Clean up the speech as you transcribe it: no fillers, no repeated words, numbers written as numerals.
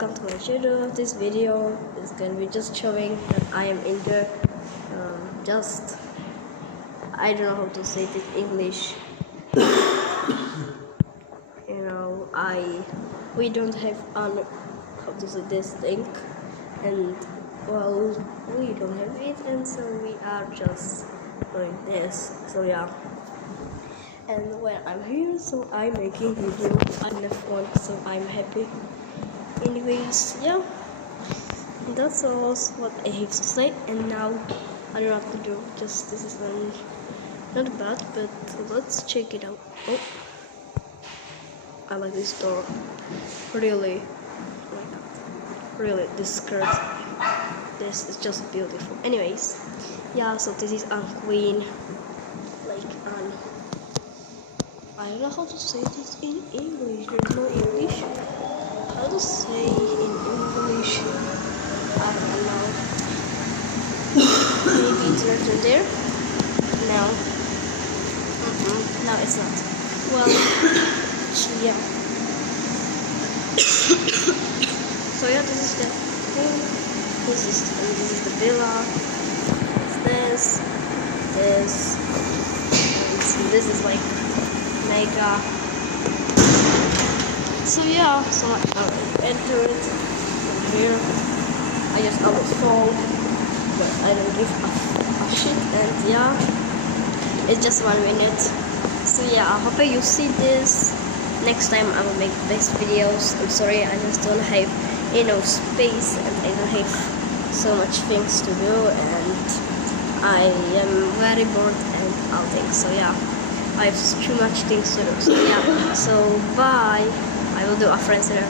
welcome to my channel. This video is gonna be just showing that I am in the I don't know how to say it in English. We don't have how to say this thing, and well, we don't have it, and so we are just doing this. So yeah. And when I'm here, so I'm making video. I left one, so I'm happy. Anyways, yeah, that's all what I have to say. And now I don't know what to do. Just this is not bad, but let's check it out. Oh, I like this door. Really, like really, this skirt. This is just beautiful. Anyways, yeah. So this is Queen. I don't know how to say this in English. There's no English. How to say in English? I don't know. Maybe it's written there? No. No, it's not. Well, yeah. So yeah, this is the thing. This is the villa. It's this, and this is like mega. So yeah, so I enter it from here. I just almost fall, but I don't give a shit. And yeah, it's just 1 minute. So yeah, I hope you see this. Next time I will make best videos. I'm sorry, I just don't have enough space, and I don't have so much things to do, and I am very bored and all things. So yeah, I have too much things to do. So yeah, so bye. I will do a friend center.